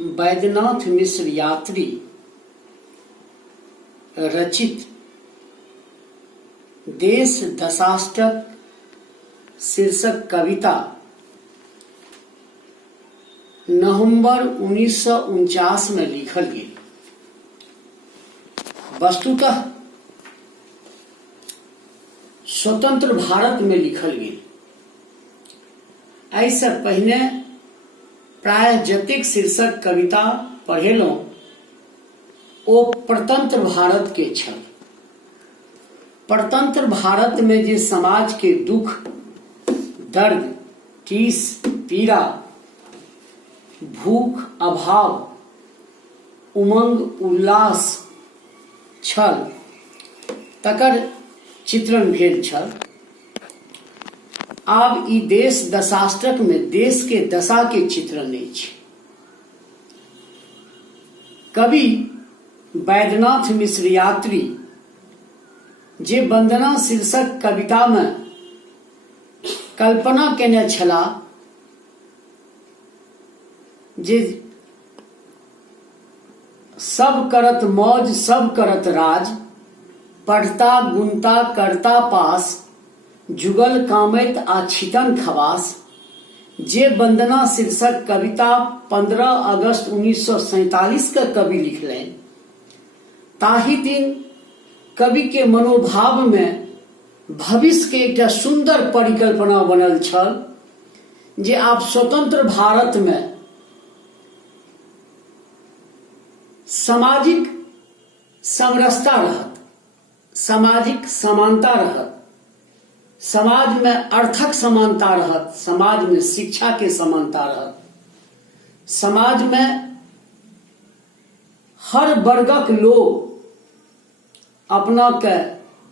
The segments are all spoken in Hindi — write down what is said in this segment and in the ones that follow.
बैद्यनाथ मिश्र यात्री रचित देश दशाष्टक शीर्षक कविता नवंबर 1949 में लिखल गेल। वस्तुतः स्वतंत्र भारत में लिखल गेल। ऐसे पहले प्राय जतेक शीर्षक कविता पढ़ेलहुँ ओ प्रतंत्र भारत के छल। प्रतंत्र भारत में जे समाज के दुख दर्द टीस पीड़ा भूख अभाव उमंग उल्लास छल तकर चित्रण भेल छल। आब ई देश दशाष्टक में देश के दशा के चित्रण नहीं छै। कवि बैद्यनाथ मिश्र यात्री जे वंदना शीर्षक कविता में कल्पना केने छला जे सब करत मौज सब करत राज पढ़ता गुनता करता पास जुगल कामैत आ छितन खवास। जे वंदना शीर्षक कविता 15 अगस्त 1947 का कवि लिखलें ताही दिन कवि के मनोभाव में भविष्य के एक सुंदर परिकल्पना बनल छल जे आप स्वतंत्र भारत में सामाजिक समरसता रहत, सामाजिक समानता रहत, समाज में अर्थक समानता रहत, समाज में शिक्षा के समानता रहत, समाज में हर वर्गक लोग अपना के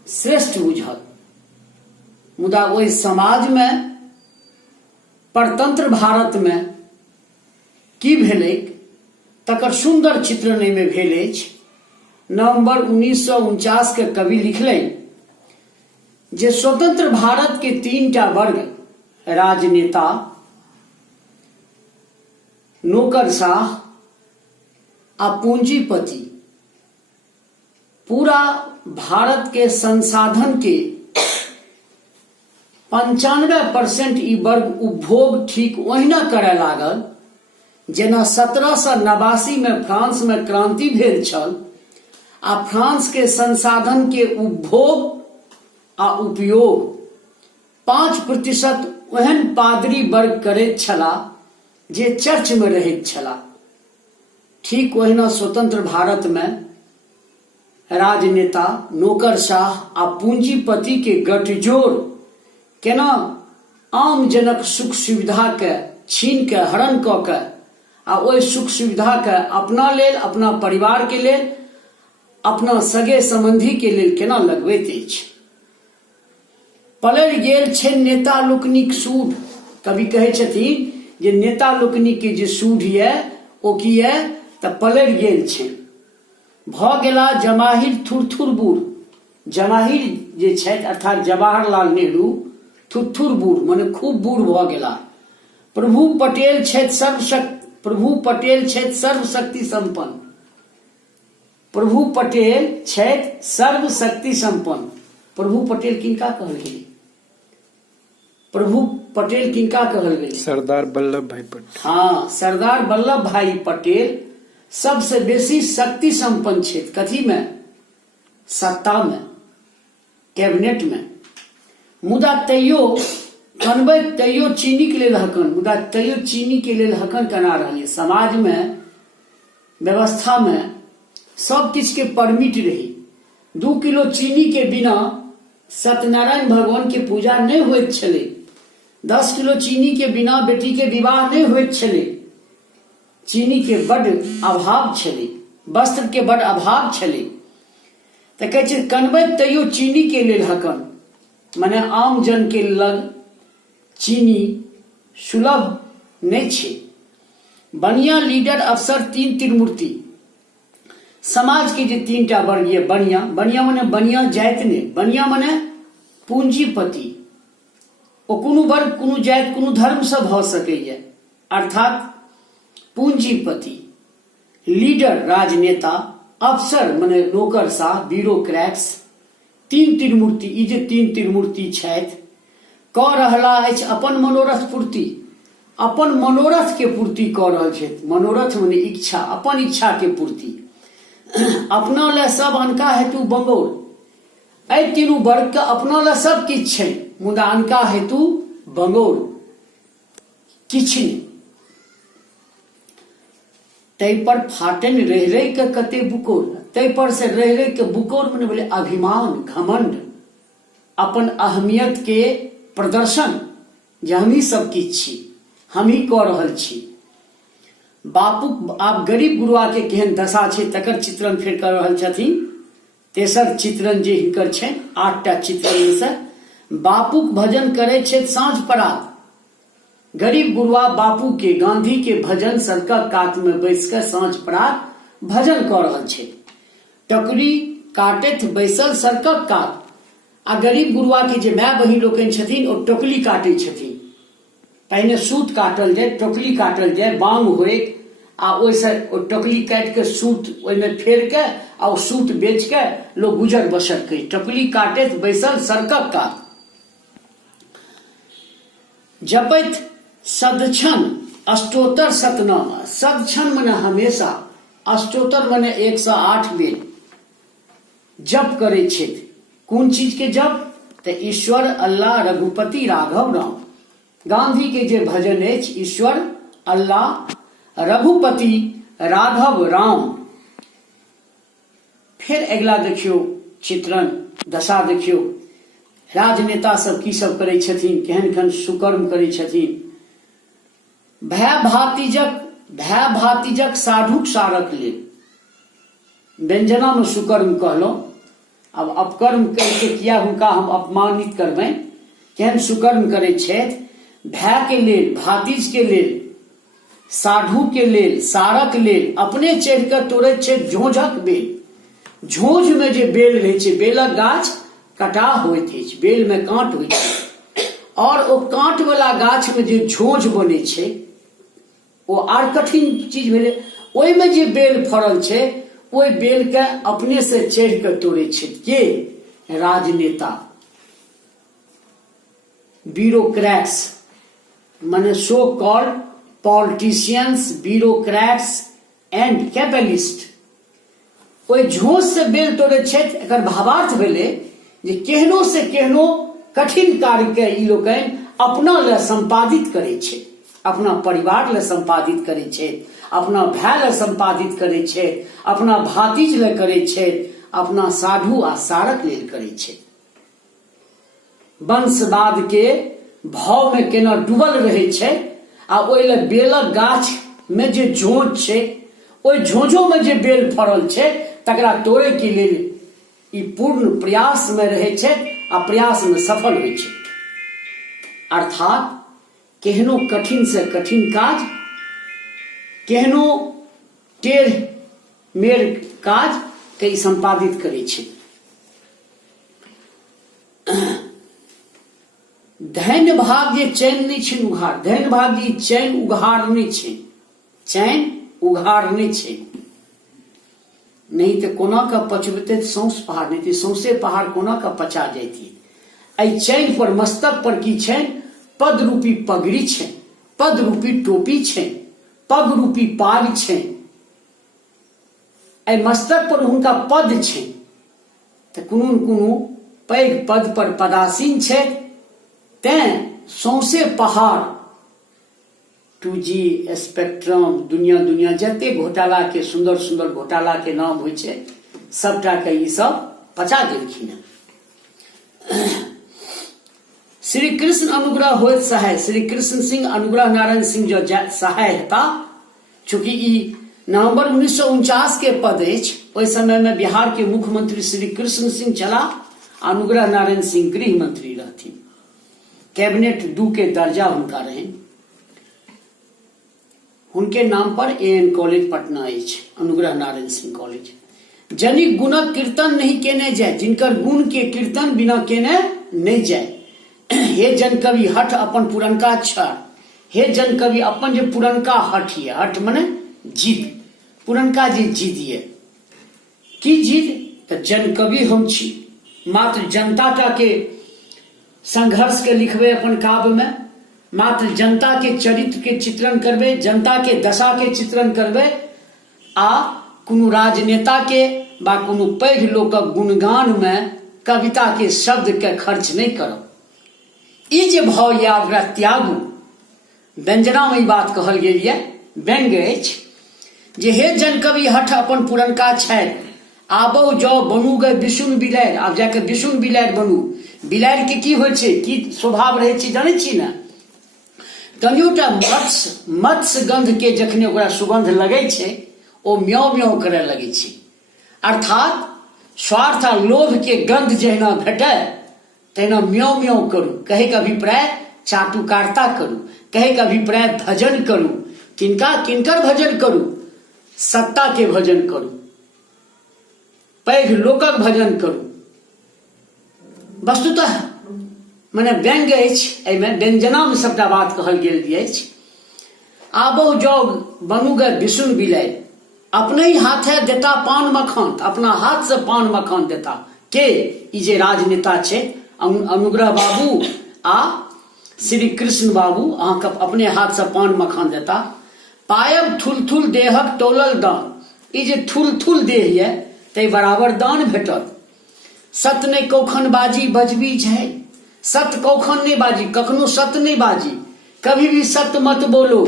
श्रेष्ठ बुझत। मुदा ओहि समाज में परतंत्र भारत में की भेलै तकर सुंदर चित्रण में भेल अछि। नवंबर 1949 के कवि लिखलें जे स्वतंत्र भारत के 3टा वर्ग राजनेता नौकरशाह आ पूंजीपति पूरा भारत के संसाधन के 95% ई वर्ग उपभोग ठीक ओहिना करय लागल जेना 1789 में फ्रांस में क्रांति भेल छल आ फ्रांस के संसाधन के उपभोग आ उपयोग 5% ओहन पादरी वर्ग करैत छला जे चर्च में रहैत छला। ठीक ओहिना स्वतंत्र भारत में राजनेता नौकरशाह आ पूंजीपति के गठजोड़ केना आम जनक सुख सुविधा के छीन के हरण क के आ ओहि सुख सुविधा के अपना लेल अपना परिवार के लेल अपना सगे संबंधी के लेल केना लगबैत अछि। पलरि गेल छै नेता लोकनिक सूढ़। कवि कहै छथिन जे नेता लोकनिक के जे सूढ़ ये ओ की ये त पलरि गेल छै। भ गेला जमाहिर थुरथुर बूढ़। जमाहिर जे छथि अर्थात जवाहरलाल नेहरू थुरथुर बूढ़ माने खूब बूढ़ भ गेला। प्रभु पटेल छथि सर्वशक्ति संपन्न। प्रभु पटेल छथि सर्वशक्ति संपन्न। प्रभु पटेल किनका कहल गेल? प्रभु पटेल किनका कहल गेल? सरदार वल्लभ भाई पटेल। हाँ, सरदार वल्लभ भाई पटेल सबसे बेसी शक्ति संपन्न छथि। कथी में? सत्ता में, कैबिनेट में। मुदा तैयो कनबै तैयो चीनी के लेल हकन। मुदा तैयो चीनी के लेल हकन केना रहलिए? समाज में व्यवस्था में सब किछ के परमिट रही। 2 किलो चीनी के बिना सत्यनारायण भगवान के पूजा नहीं होइत छलै। 10 किलो चीनी के बिना बेटी के विवाह नहीं होइत छलै। चीनी के बड़ अभाव छलै, वस्त्र के बड़ अभाव छलै। तऽ कहै छै कनबै तैयो चीनी के लेल हकन माने आम जन के लग चीनी सुलभ नहीं छै। बनिया लीडर अफसर 3 त्रिमूर्ति। समाज के जे 3टा वर्ग ये बनिया माने बनिया जाति ने, बनिया माने पूंजीपति। ओ कोनो वर्ग कोनो जाति कोनो धर्म से भ सकैए अर्थात पूंजीपति। लीडर राजनेता, अफसर मने नौकरशाह ब्यूरोक्रेट्स, तीन त्रिमूर्ति, ई जे तीन त्रिमूर्ति छथि, कऽ रहला अछि अपन मनोरथ पूर्ति, अपन मनोरथ के पूर्ति कऽ रहल छथि। मनोरथ मने इच्छा, अपन इच्छा के पूर्ति। अपना ले सब अनका हेतु बंगोर, एहि तीनू वर्ग के अपना ले सब किछु छै, मुदा अनका हेतु बंगोर किछु नहि। तै पर फाटन रहि रहि के कते बुकोर, तै पर से रहि रहि के बुकोर मने बोले अभिमान, घमंड, अपन अहमियत के प्रदर्शन, जे हम ही सब किछु छी, हम ही कऽ रहल छी। बापू आब गरीब गुरुआ के केहन दशा छै तकर चित्रण फेर कर रहल छथिन। तेसर चित्रण जे हिनकर छै, 8टा चित्रण में से बापूक भजन करे छै साँझ परात। गरीब गुरुआ बापू के, गांधी के भजन सड़कक कात में बैस के साँझ परात भजन कऽ रहल छै। टकुरी काटैत बैसल सड़कक कात, आ गरीब गुरुआ के जे माय बहिन लोकनि छथिन ओ टोकली काटै छथिन। पहिने सूत काटल जाए, टोकली काटल जाए, बांग होए, आ ओइसे ओ टोकली काट के सूत ओइमे फेर के आ ओ सूत बेच के लोग गुजर बसर करे। टोकली काटैत बैसल सड़कक कात, जपैत सदक्षण अष्टोत्तर शतनाम। सदक्षण मने हमेशा, अष्टोत्तर मने 108 बेर जप करे छथि। कोन चीज के जप? तऽ ईश्वर, अल्लाह, रघुपति, राघव, राम। गांधी के जे भजन अछि, ईश्वर, अल्लाह, रघुपति, राघव, राम। फिर अगला देखियो चित्रण, दशा देखियो। राजनेता सब की सब करे छथिन, केहन केहन सुकर्म करे छथिन। भय भातिजक साधुक सारक लेल, व्यंजना में सुकर्म कहलो। अब अपकर्म करके किया हुनका हम अपमानित करबैन। केहन सुकर्म करे छथि। भय के लेल, भातिज के लेल, साधु के लेल, सारक लेल अपने चढ़ के तोड़े छै झोझक बेल। झोझ में जे बेल रहे छै, बेलक गाछ कटा होइत अछि, बेल में कांट होइत छै, और ओ कांट वाला गाछ में जे झोझ बने छै ओ आर कठिन चीज भेलै। ओहि में जे बेल फड़ल छै, ओहि बेल के अपने से चढ़ के तोड़े छै के? राजनेता, ब्यूरोक्रेट्स माने so called politicians, bureaucrats and capitalist. ओहि झोंझ से बेल तोड़े छथि। एकर भावार्थ भेलै जे केहनो से केहनो कठिन कार्य के ई लोकनि अपना ले संपादित करे छै, अपना परिवार ले संपादित करे छै, अपना भाई ले संपादित करे छै, अपना भातिज ले करे छै, अपना साधु आ सारक लेल करे छै। वंशवाद के भाव में केना डूबल रहे छै, आ ओहि ले बेलक गाछ में जे झोंझ छै, ओहि झोंझो में जे बेल फड़ल छै तकरा तोड़े के लेल ई पूर्ण प्रयास में रहे छै, आ प्रयास में सफल होइ छै। अर्थात केहनो कठिन से कठिन काज, केहनो टेढ़ मेढ़ काज के ई संपादित करे छै। धन्य भाग्य चैन नहीं छै उघार। धन्य भाग्य चैन उघार नहीं छै, चैन उघार नहीं छै। नहीं तो कोना का पचबते सौंस पहाड़, नहीं तो सौंसे पहाड़ कोना का पचा जाती। आई चैन पर, मस्तक पर की छै? पद रूपी पगड़ी छै, पद रूपी टोपी छै, पग रूपी पाग छै। आई मस्तक पर हुनका पद छै, तो कोनो कोनो पैघ पद पर पदासीन छै। तें सौंसे पहाड़, 2G स्पेक्ट्रम, दुनिया जते घोटाला के, सुंदर सुंदर घोटाला के नाम होइ छै, सबटा के ई सब पचा देलखिन। श्री कृष्ण अनुग्रह होइत सहाय, श्री कृष्ण सिंह अनुग्रह नारायण सिंह जो सहाय हेता, चूंकि ई नवंबर 1949 के पद अछि। ओहि समय में बिहार के मुख्यमंत्री श्री कृष्ण सिंह चला, अनुग्रह नारायण सिंह गृह मंत्री रहथिन। कैबिनेट 2 के दर्जा हुनका रहे। उनके नाम पर AN कॉलेज पटना अछि, अनुग्रह नारायण सिंह कॉलेज। जनिक गुणक कीर्तन नहीं केने जाए, जिनकर गुण के कीर्तन बिना केने नहीं जाए। हे जन कवि हठ अपन पुरनका छर, हे जन कवि अपन जे पुरनका हठ ये, हठ मने जिद, पुरनका जे जिद ये की जिद तऽ जन कवि हम छी, मात्र जनता टा के संघर्ष के लिखबे अपन काव्य में, मात्र जनता के चरित्र के चित्रण करबे, जनता के दशा के चित्रण करबे, आ कोनो राजनेता के बा कोनो पैघ लोकक गुणगान में कविता के शब्द के खर्च नहीं करब। ई जे भाव या ओकरा त्यागू। व्यंजना में ई बात कहल गेल ये, व्यंग अछि जे हे जन कवि हठ अपन पुरनका छैर, आबो जाओ बनू गए विष्णु बिलारि, आब जाके विष्णु बिलारि बनू। बिलारि के की होइ छै, की स्वभाव रहै छै जानै छी ने, कनियोटा मत्स्य गंध के जखने ओकरा सुगंध लगै छै ओ म्याऊ म्याऊ करय लगै छै। अर्थात स्वार्थ आ लोभ के गंध जहिना भेटै तहिना म्याऊ म्याऊ करू, कहे के अभिप्राय चाटुकारिता करू, कहे के अभिप्राय भजन करू। किनका किनकर भजन करू, सत्ता के भजन करू, पैघ लोकक भजन करू। वस्तुतः मने व्यंग अछि, एहिमे व्यंजना में सबटा बात कहल गेल अछि। आबो जाओ बनू गए विष्णु बिलाइ, अपने ही हाथे देता पान मखान, अपना हाथ से पान मखान देता के ई जे राजनेता छै अनुग्रह बाबू आ श्री कृष्ण बाबू, अहाँके अपने हाथ से पान मखान देता। पायब थुलथुल देहक तोलल दान, ई जे थुलथुल देह ये तै बराबर दान भेटत। सत नहीं कौखन बाजी बजबी छै, सत कौखन नहीं बाजी, कखनो सत नहीं बाजी, कभी भी सत्य मत बोलो,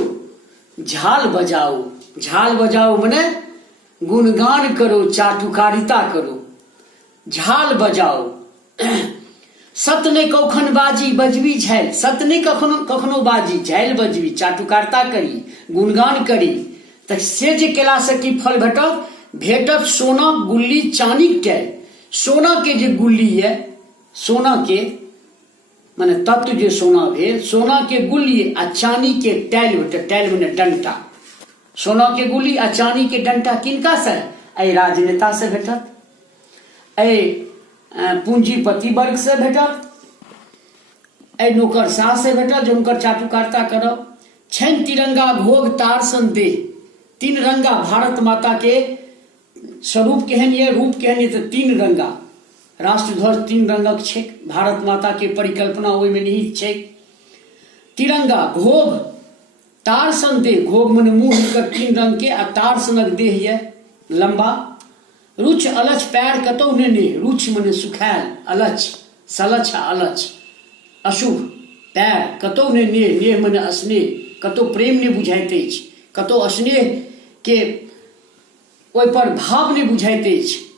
झाल बजाओ। झाल बजाओ मने गुणगान करो, चाटुकारिता करो, झाल बजाओ। सत नहीं कौखन बाजी बजबी झाल, सत नहीं कखनो कखनो बाजी, झाल बजबी, चाटुकारिता करी, गुणगान करी। तऽ से जे केला से की फल भेटत, भेटत सोना गुल्ली चानी के। सोना के जे गुल्ली है, सोना के माने तत्व जे सोना भेल, सोना के गुल्ली आ चानी के टैल भेटत। टैल मने डंटा, सोना के गुल्ली आ चानी के डंटा किनका से, एहि राजनेता से भेटत, एहि पूंजीपति वर्ग से भेटत, एहि नौकरशाह से भेटत जो हुनकर चाटुकारिता करब। छनि तिरंगा भोग तार सन देह, तीन रंगा भारत माता के स्वरूप केहन ये, रूप केहन ये, तऽ तीन रंगा राष्ट्रध्वज तीन रंगक छै, भारत माता के परिकल्पना ओहिमे निहित छै। तिरंगा घोघ तार सन देह, घोघ मने मुंह हिनकर तीन रंग के, आ तार सनक देह ये लंबा। रुच अलच पैर कतौ ने नेह, रुच मने सुखायल, अलच सलच आ अलच अशुभ, पैर कतौ ने नेह, नेह मने स्नेह, कतौ प्रेम ने बुझाइत अछि, कतौ स्नेह के ओहि पर भाव ने बुझाइत अछि।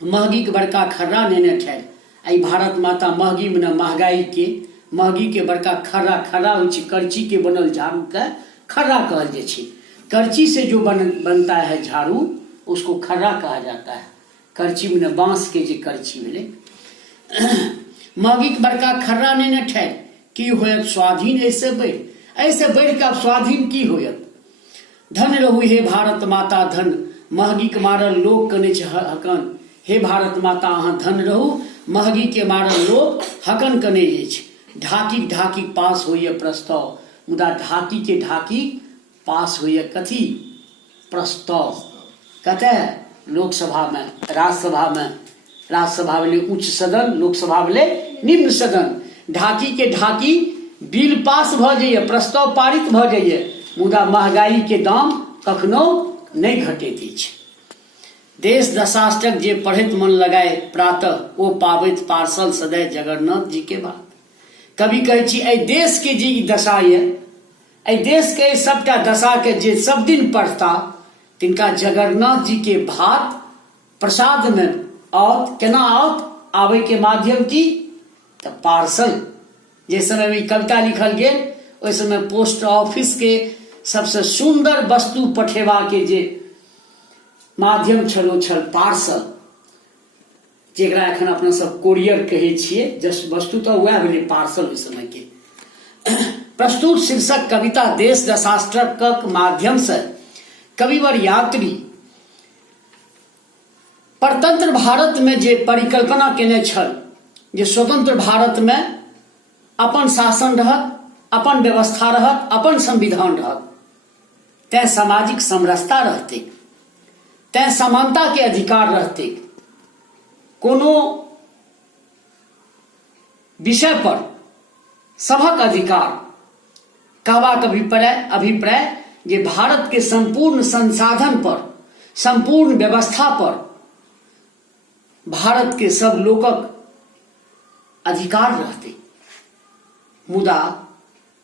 महगी के बड़का खर्रा नेने ठहर, आई भारत माता महगी मने महगाई के, महगी के बड़का खर्रा, खर्रा होइ छै करची के बनल झाड़ू के खर्रा कहल जाइ छै। करची से जो बनता है झाड़ू उसको खर्रा कहा जाता है। करची मने बांस के जे करची भेलै। महगी के बड़का खर्रा नेने ठहर, की होयत स्वाधीन ऐसे बढ़ के स्वाधीन की होयत। धन रहू हे भारत माता धन, महगी के मारल लोग कने छै हकन। हे भारत माता अहाँ धन रहू, महगी के मारल लोग हकन कने अछि। ढाकी ढाकी पास होइए प्रस्ताव, मुदा ढाकी के ढाकी पास होइए कथी, प्रस्ताव। कतऽ, लोकसभा में, राज्यसभा में। राज्यसभा भेलै उच्च सदन, लोकसभा भेलै निम्न सदन। ढाकी के ढाकी बिल पास भऽ जाइए, प्रस्ताव पारित भऽ जाइए, मुदा महगाई के दाम कखनो नहीं घटैत अछि। देश दशाष्टक जे पढ़ैत मन लगाए प्रातः, ओ पाबैत पार्सल सदै जगन्नाथ जी के बात। कभी कहै छी एहि देश के जे ई दशा ये, एहि देश के सबटा दशा के जे सब दिन पढ़ता तिनका जगन्नाथ जी के भात प्रसाद में आओत। केना आओत, आबै के माध्यम की, तऽ पार्सल। जे समय में कविता लिखल गेल ओहि समय पोस्ट ऑफिस के सबसे सुंदर वस्तु पठेबा के जे माध्यम छल पार्सल, जेकरा एखन अपना सब कोरियर कहै छियै, जस वस्तु तो वह भेलै पार्सल ओहि समय के। प्रस्तुत शीर्षक कविता देश दशाष्टकक माध्यम से कविवर यात्री परतंत्र भारत में जे परिकल्पना केने छल, जे स्वतंत्र भारत में अपन शासन रहत, अपन व्यवस्था रहत, अपन संविधान रहत, तैं सामाजिक समरसता रहतै। तैं समानता के अधिकार रहते कोनो विषय पर सभक अधिकार कहबाक अभिप्राय जे भारत के संपूर्ण संसाधन पर, संपूर्ण व्यवस्था पर भारत के सब लोकक अधिकार रहते। मुदा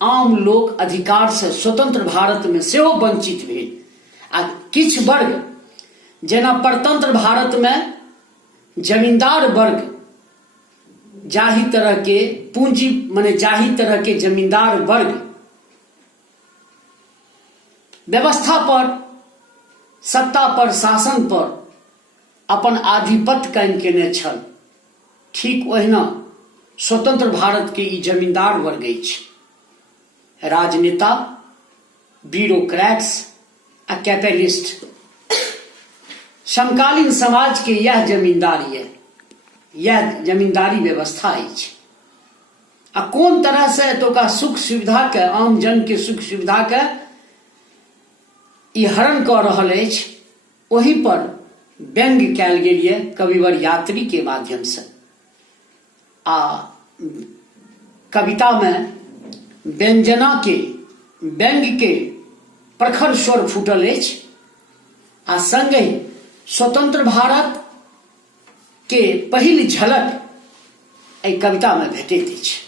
आम लोक अधिकार से स्वतंत्र भारत में सेहो वंचित भेल आ किछ वर्ग जेना परतंत्र भारत में जमींदार वर्ग जाहि तरह के पूंजी माने जाहि तरह के जमींदार वर्ग व्यवस्था पर, सत्ता पर, शासन पर अपन आधिपत्य कायम केने छल, ठीक ओहिना स्वतंत्र भारत के ई जमींदार वर्ग अछि। राजनेता, ब्यूरोक्रेट्स आ कैपिटलिस्ट समकालीन समाज के यह जमींदारी है, यह जमींदारी व्यवस्था अछि। आ कोन तरह से एतुका सुख सुविधा के, आम जन के सुख सुविधा के ई हरण कऽ रहल अछि, ओहि पर व्यंग्य कयल गेल ये कविवर यात्री के माध्यम से। आ कविता में व्यंजना के, व्यंग्य के प्रखर स्वर फूटल अछि आ संगे स्वतंत्र भारत के पहिल झलक एहि कविता में भेटैत अछि।